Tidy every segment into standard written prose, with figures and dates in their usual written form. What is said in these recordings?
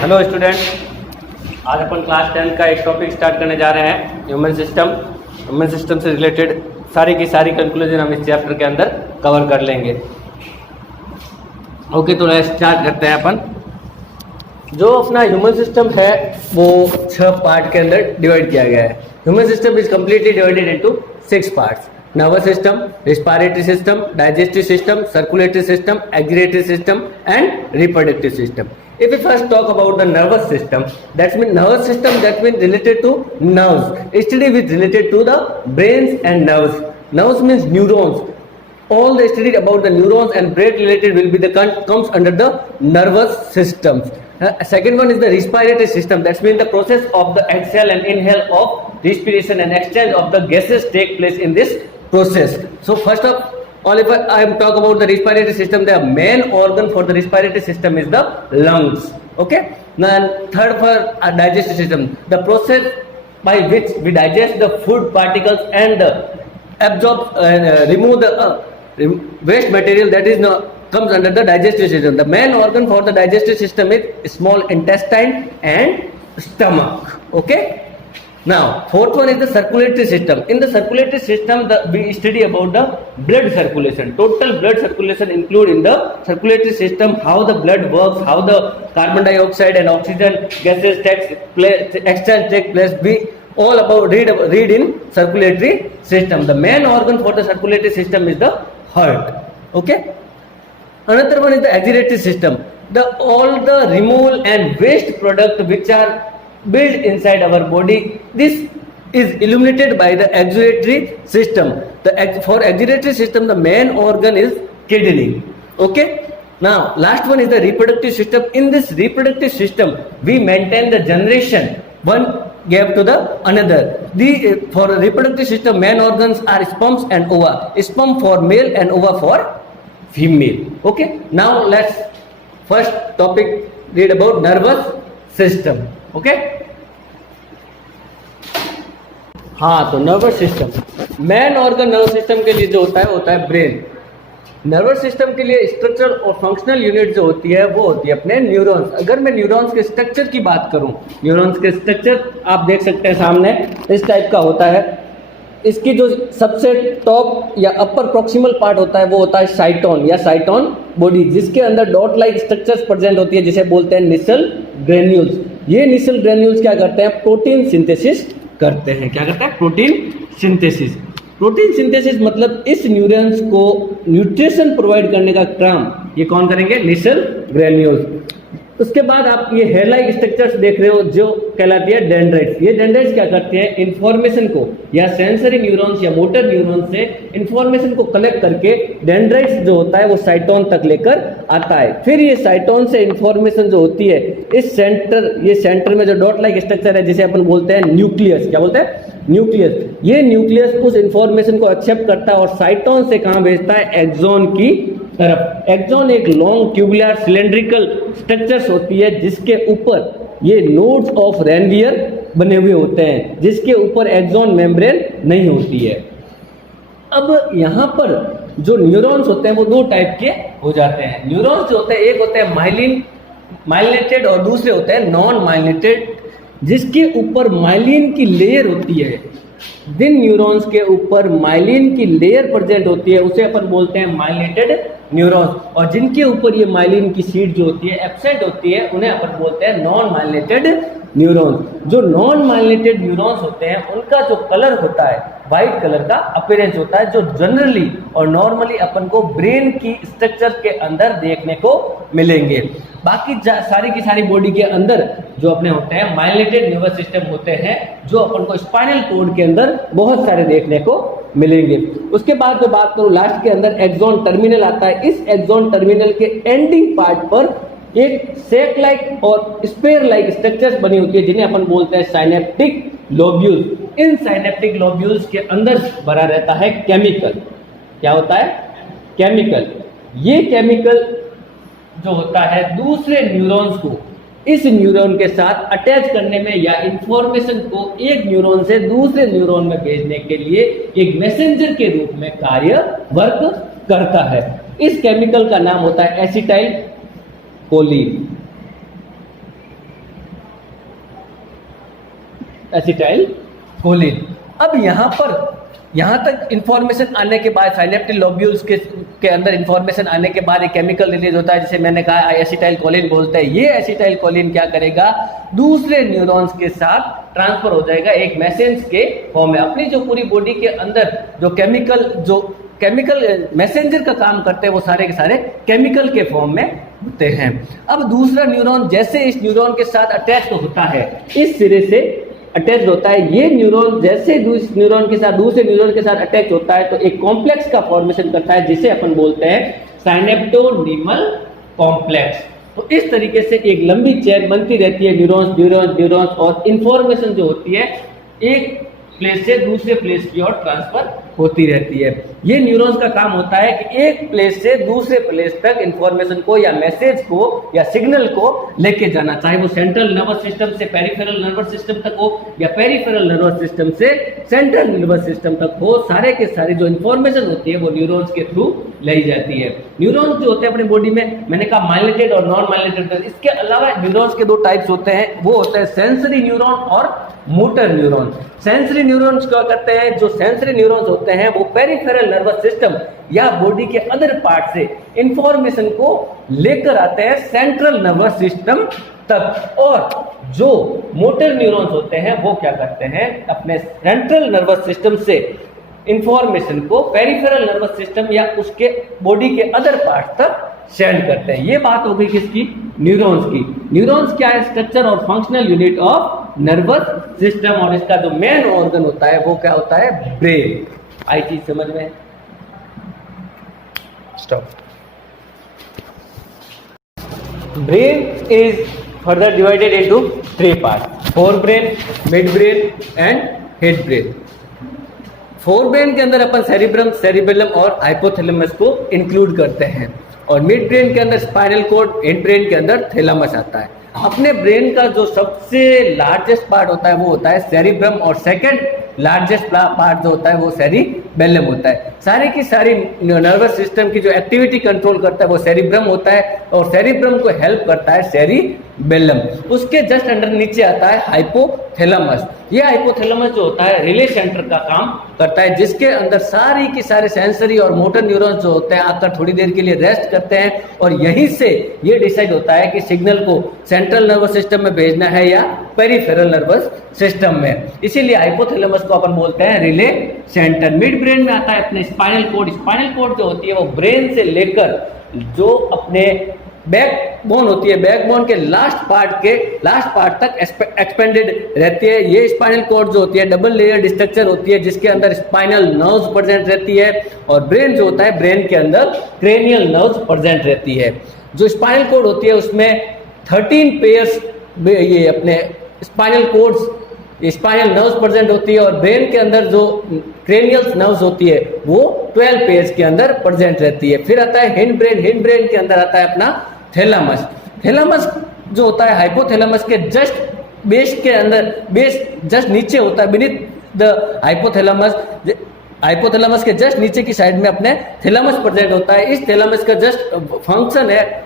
Hello student, आज अपन class 10 का एक टॉपिक स्टार्ट करने जा रहे हैं, ह्यूमन सिस्टम। ह्यूमन सिस्टम से रिलेटेड सारी की सारी कंक्लूजन हम इस चैप्टर के अंदर कवर कर लेंगे। ओके, तो स्टार्ट करते हैं अपन। जो अपना ह्यूमन सिस्टम है वो 6 पार्ट के अंदर डिवाइड किया गया है। Human system is completely divided into 6 parts: nervous system, respiratory system, digestive system, circulatory system, excretory system and reproductive system. If we first talk about the nervous system, that means nervous system, that means related to nerves. Study is related to the brains and nerves. Nerves means neurons. All the study about the neurons and brain related will be the comes under the nervous systems. Second one is the respiratory system. That means the process of the exhale and inhale of respiration and exchange of the gases take place in this process. So first of all, if I am talk about the respiratory system, the main organ for the respiratory system is the lungs. Okay. Then third for digestive system, the process by which we digest the food particles and absorb remove the waste material, that is comes under the digestive system. The main organ for the digestive system is small intestine and stomach. Okay. Now, fourth one is the circulatory system. In the circulatory system, we study about the blood circulation. Total blood circulation include in the circulatory system how the blood works, how the carbon dioxide and oxygen gases exchange take place. We all about read in circulatory system. The main organ for the circulatory system is the heart. Okay. Another one is the excretory system. All the removal and waste product which are built inside our body, this is illuminated by the excretory system. For excretory system, the main organ is kidney. Okay. Now last one is the reproductive system. In this reproductive system, we maintain the generation one gave to the another. For reproductive system, main organs are sperms and ova. Sperm for male and ova for female. Okay. Now let's first topic read about nervous system. Okay हाँ, तो nervous system main organ nervous system के लिए जो होता है brain. Nervous system के लिए structure और फंक्शनल यूनिट जो होती है वो होती है अपने न्यूरॉन्स। अगर मैं न्यूरॉन्स के स्ट्रक्चर की बात करूं, न्यूरॉन्स के स्ट्रक्चर आप देख सकते हैं सामने इस टाइप का होता है। इसकी जो सबसे टॉप या अपर प्रॉक्सिमल पार्ट होता है वो होता है साइटोन या साइटोन बॉडी, जिसके अंदर डॉट लाइक स्ट्रक्चर्स प्रेजेंट होती है जिसे बोलते हैं निसल ग्रेन्यूल्स। ये निसल ग्रेन्यूल्स क्या करते हैं? प्रोटीन सिंथेसिस करते हैं। क्या करते हैं? Protein synthesis. प्रोटीन सिंथेसिस मतलब इस न्यूरॉन्स को न्यूट्रिशन प्रोवाइड करने का काम ये कौन करेंगे? निसल ग्रेन्यूल्स। उसके बाद आप ये हेयर लाइक स्ट्रक्चर्स देख रहे हो जो कहलाती है डेंड्राइट्स। ये डेंड्राइट्स क्या करते हैं? इंफॉर्मेशन को या सेंसरी न्यूरॉन्स या मोटर न्यूरॉन्स से इंफॉर्मेशन को कलेक्ट करके डेंड्राइट्स जो होता है वो साइटोन तक लेकर आता है। फिर ये साइटोन से इंफॉर्मेशन जो होती है इस सेंटर में जो डॉट लाइक स्ट्रक्चर है जिसे अपन बोलते हैं न्यूक्लियस। क्या बोलते हैं? न्यूक्लियस। ये न्यूक्लियस उस इंफॉर्मेशन को एक्सेप्ट करता है और साइटोन से कहां भेजता है? एक्सॉन की तरफ। एक्सॉन एक लॉन्ग ट्यूबुलर सिलेंड्रिकल स्ट्रक्चर्स होती है जिसके ऊपर ये नोड्स ऑफ रेनवियर बने हुए होते हैं, जिसके ऊपर एक्सॉन मेम्ब्रेन नहीं होती है। अब यहाँ पर जो न्यूरॉन्स होते हैं वो दो टाइप के हो जाते हैं। न्यूरॉन्स जो होते हैं, एक होते हैं माइलिनेटेड और दूसरे होते हैं नॉन माइलिनेटेड, जिसके ऊपर माइलिन की लेयर होती है। जिन न्यूरॉन्स के ऊपर माइलिन की लेयर प्रेजेंट होती है उसे अपन बोलते हैं माइलिनेटेड न्यूरॉन्स, और जिनके ऊपर ये माइलिन की शीट जो होती है एब्सेंट होती है उन्हें अपन बोलते हैं नॉन माइलिनेटेड न्यूरॉन्स। जो नॉन माइलिनेटेड न्यूरॉन्स होते हैं उनका जो कलर होता है व्हाइट कलर का अपीयरेंस होता है, जो जनरली और नॉर्मली अपन को ब्रेन की स्ट्रक्चर के अंदर देखने को मिलेंगे। बाकी सारी की सारी बॉडी के अंदर जो अपने होते हैं माइलिनेटेड नर्वस सिस्टम होते हैं जो अपन को स्पाइनल कॉर्ड के अंदर बहुत सारे देखने को मिलेंगे। उसके बाद जो बात करूं लास्ट के अंदर एक्सॉन टर्मिनल आता है। इस एक्सॉन टर्मिनल के एंडिंग पार्ट पर एक सेक लाइक और स्पेयर लाइक स्ट्रक्चर्स बनी होती है जिन्हें अपन बोलते हैं साइनेप्टिक लोब्यूल्स। इन साइनेप्टिक लोब्यूल्स के अंदर भरा रहता है केमिकल। क्या होता है? केमिकल। ये केमिकल जो होता है दूसरे न्यूरॉन्स को इस न्यूरॉन के साथ अटैच करने में या इंफॉर्मेशन को एक न्यूरॉन से दूसरे न्यूरॉन में भेजने के लिए एक मैसेंजर के रूप में वर्क करता है। इस केमिकल का नाम होता है एसिटाइल कोलिन। Acetyl choline. अब यहाँ तक इंफॉर्मेशन आने के बाद साइनेप्टिक लोब्यूल्स के अंदर इंफॉर्मेशन आने के बाद एक केमिकल रिलीज होता है जिसे मैंने कहा एसिटाइल कोलिन बोलते हैं। ये एसिटाइल कोलिन क्या करेगा, दूसरे न्यूरॉन्स के साथ ट्रांसफर हो जाएगा एक मैसेज के फॉर्म में। अपनी जो पूरी बॉडी के अंदर जो केमिकल मैसेंजर का काम करते हैं वो सारे के सारे केमिकल के फॉर्म में होते हैं। अब दूसरा न्यूरॉन जैसे इस न्यूरॉन के साथ अटैच होता है, इस सिरे से अटैच होता है, ये न्यूरॉन जैसे दूसरे न्यूरॉन के साथ अटैच होता है तो एक कॉम्प्लेक्स का फॉर्मेशन करता है जिसे अपन बोलते हैं साइनेप्टोनीमल कॉम्प्लेक्स। तो इस तरीके से एक लंबी चेन बनती रहती है न्यूरॉन्स और इंफॉर्मेशन जो होती है एक प्लेस से दूसरे प्लेस की ओर ट्रांसफर होती रहती है। ये न्यूरॉन्स का काम होता है कि एक प्लेस से दूसरे प्लेस तक इंफॉर्मेशन को या मैसेज को या सिग्नल को लेके जाना, चाहे वो सेंट्रल नर्वस सिस्टम से पेरिफेरल नर्वस सिस्टम तक हो या पेरिफेरल नर्वस सिस्टम से सेंट्रल नर्वस सिस्टम तक हो, सारे के सारे जो इंफॉर्मेशन होती है वो न्यूरॉन्स के थ्रू लाई जाती है। न्यूरॉन्स जो होते हैं अपनी बॉडी में, मैंने कहा माइलेटेड और नॉन माइलेटेड, इसके अलावा न्यूरॉन्स के दो टाइप्स होते हैं, वो होते हैं सेंसरी न्यूरॉन और मोटर न्यूरॉन। सेंसरी न्यूरॉन्स क्या करते हैं, जो सेंसरी न्यूरॉन्स होते हैं वो पेरिफेरल नर्वस सिस्टम या बॉडी के अदर पार्ट से इंफॉर्मेशन को लेकर आते हैं सेंट्रल नर्वस सिस्टम तक, और जो मोटर न्यूरॉन्स होते हैं वो क्या करते हैं, अपने सेंट्रल नर्वस सिस्टम से इंफॉर्मेशन को पेरिफेरल नर्वस सिस्टम या उसके बॉडी के अदर पार्ट तक सेंड करते हैं। ये बात हो गई किसकी, न्यूरॉन्स की। न्यूरॉन्स क्या है, स्ट्रक्चर और functional unit of nervous system, और इसका जो मेन ऑर्गन होता है वो क्या होता है, ब्रेन। आई चीज समझ में, stop. Brain is further divided into 3 part, fore brain, mid brain and head brain. Fore brain के अंदर अपन सेरिब्रम, सेरिबेलम और हाइपोथैलेमस को इंक्लूड करते हैं, और मिड ब्रेन के अंदर स्पाइनल कॉर्ड, हेड ब्रेन के अंदर थैलेमस आता है। अपने ब्रेन का जो सबसे लार्जेस्ट पार्ट होता है वो होता है सेरिब्रम, और सेकंड लार्जेस्ट पार्ट जो होता है वो सेरिबेलम होता है। सारी की सारी नर्वस सिस्टम की जो एक्टिविटी कंट्रोल करता है वो सेरिब्रम होता है, और सेरिब्रम को हेल्प करता है सेरिबेलम। उसके जस्ट अंडर नीचे आता है हाइपोथैलेमस। ये हाइपोथैलेमस जो होता है रिले सेंटर का काम करता है, जिसके अंदर सारी की सारे सेंसरी और मोटर न्यूरॉन्स जो होते हैं आकर थोड़ी देर के लिए रेस्ट करते हैं, और यहीं से ये डिसाइड होता है कि सिग्नल को सेंट्रल नर्वस सिस्टम में भेजना है या पेरिफेरल नर्वस सिस्टम में। इसीलिए हाइपोथैलेमस को अपन बोलते हैं रिले सेंटर। मिड ब्रेन में आता है अपने स्पाइनल कॉर्ड। स्पाइनल कॉर्ड जो होती है वो ब्रेन से लेकर जो अपने बैकबोन होती है, बैकबोन के लास्ट पार्ट तक एक्सपेंडेड रहती है। ये स्पाइनल कॉर्ड जो होती है डबल लेयर्ड स्ट्रक्चर होती है, जिसके अंदर स्पाइनल नर्व्स प्रेजेंट रहती है, और ब्रेन जो होता है ब्रेन के अंदर क्रेनियल नर्व्स प्रेजेंट रहती है। जो स्पाइनल कॉर्ड होती है उसमें 13 पेयर्स ये अपने spinal cords, spinal nerves present होती है, और ब्रेन के अंदर जो क्रेनियल नर्व्स होती है वो 12 पेयर्स के अंदर प्रेजेंट रहती है। फिर आता है हिंड ब्रेन। हिंड ब्रेन के अंदर आता है अपना थैलेमस। थैलेमस जो होता है हाइपोथैलेमस के जस्ट बेस के अंदर, बेस जस्ट नीचे होता है, बीनीथ द हाइपोथैलेमस के जस्ट नीचे की साइड में अपने थैलेमस प्रेजेंट होता है। इस थैलेमस का जस्ट फंक्शन है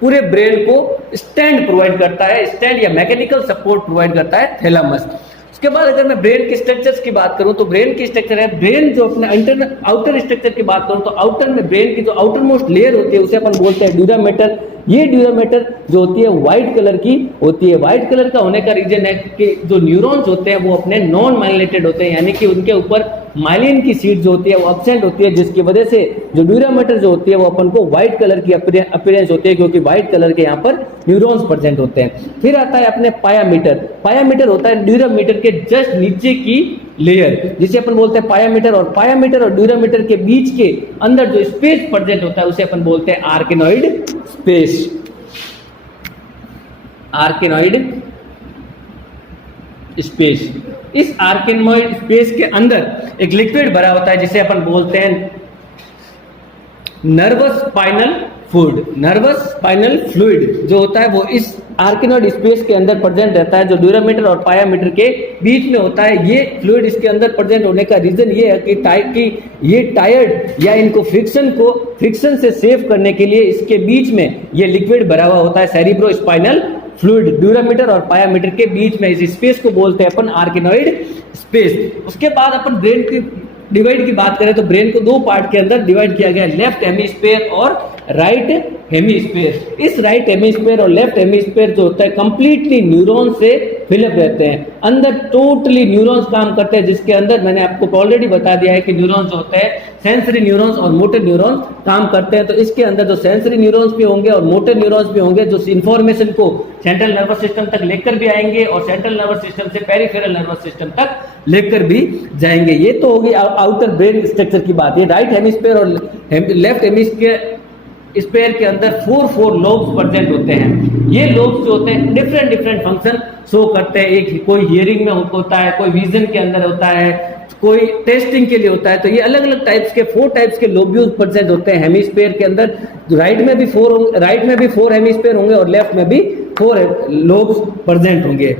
पूरे ब्रेन को स्टैंड प्रोवाइड करता है, स्टैंड या मैकेनिकल सपोर्ट प्रोवाइड करता है थैलेमस। उसके बाद अगर मैं ब्रेन के स्ट्रक्चर्स की बात करूं तो ब्रेन की स्ट्रक्चर है, ब्रेन जो अपने इंटरनल आउटर स्ट्रक्चर की बात करूं तो आउटर में ब्रेन की जो आउटर मोस्ट लेयर होती है उसे अपन बोलते हैं ड्यूरा मैटर। ये ड्यूरा मैटर जो होती है व्हाइट कलर की होती है। व्हाइट कलर का होने का रीजन है कि जो न्यूरॉन्स होते हैं वो अपने नॉन माइलिनेटेड होते हैं, यानी कि उनके ऊपर माइलिन की सीट जो होती है वो एब्सेंट होती है, जिसकी वजह से जो ड्यूरा मैटर जो होती है वो अपन को व्हाइट कलर की अपीयरेंस होती है, क्योंकि व्हाइट कलर के यहाँ पर न्यूरॉन्स प्रेजेंट होते हैं। फिर आता है अपने पायामीटर। पायामीटर होता है ड्यूरा मैटर के जस्ट नीचे की लेयर, जिसे अपन बोलते हैं पायामीटर, और पायामीटर और ड्यूरा मैटर के बीच के अंदर जो स्पेस प्रेजेंट होता है उसे अपन बोलते हैं आर्केनॉइड स्पेस। आर्केनॉइड स्पेस। इस आर्केनॉइड स्पेस के अंदर एक लिक्विड भरा होता है जिसे अपन बोलते हैं nervous spinal fluid. Nervous spinal fluid जो होता है वो इस आर्केनॉइड स्पेस के अंदर प्रेजेंट रहता है, जो ड्यूरा मैटर और पायामीटर के बीच में होता है। ये फ्लूइड इसके अंदर प्रेजेंट होने का रीजन ये है कि ये टायर्ड या इनको फ्रिक्शन से सेव करने के लिए इसके बीच में ये लिक्विड भरा हुआ होता है सेरिब्रो स्पाइनल फ्लूइड ड्यूरामीटर और पायामीटर के बीच में इस स्पेस को बोलते हैं अपन आर्किनॉइड स्पेस। उसके बाद अपन ब्रेन की डिवाइड की बात करें तो ब्रेन को दो पार्ट के अंदर डिवाइड किया गया है, लेफ्ट हेमिस्फीयर और राइट हेमिस्फीयर। इस राइट हेमिस्फीयर और लेफ्ट हेमिस्फीयर जो होता है कंप्लीटली न्यूरॉन से फिलअप रहते हैं, अंदर टोटली न्यूरॉन्स काम करते हैं, जिसके अंदर मैंने आपको ऑलरेडी बता दिया है कि न्यूरॉन्स जो होते हैं सेंसरी न्यूरॉन्स और मोटर न्यूरॉन्स काम करते हैं। तो इसके अंदर जो सेंसरी न्यूरॉन्स भी होंगे और मोटर न्यूरॉन्स भी होंगे जो इंफॉर्मेशन को सेंट्रल नर्वस सिस्टम तक लेकर भी आएंगे और सेंट्रल नर्वस सिस्टम से पेरिफेरल नर्वस सिस्टम तक लेकर भी जाएंगे। ये तो होगी आउटर ब्रेन स्ट्रक्चर की बात। ये राइट हेमिस्फीयर और लेफ्ट हेमिस्फीयर के अंदर फोर लोब्स प्रेजेंट होते हैं। ये लोब्स जो होते हैं डिफरेंट फंक्शन शो करते हैं। एक कोई हियरिंग में होता है, कोई विजन के अंदर होता है, कोई टेस्टिंग के लिए होता है। तो ये अलग अलग टाइप्स के 4 टाइप्स के लोब्यूल्स प्रेजेंट होते हैं हेमिस्फीयर के अंदर। राइट में भी 4 हेमिस्फीयर होंगे और लेफ्ट में भी 4 लोब्स प्रेजेंट होंगे।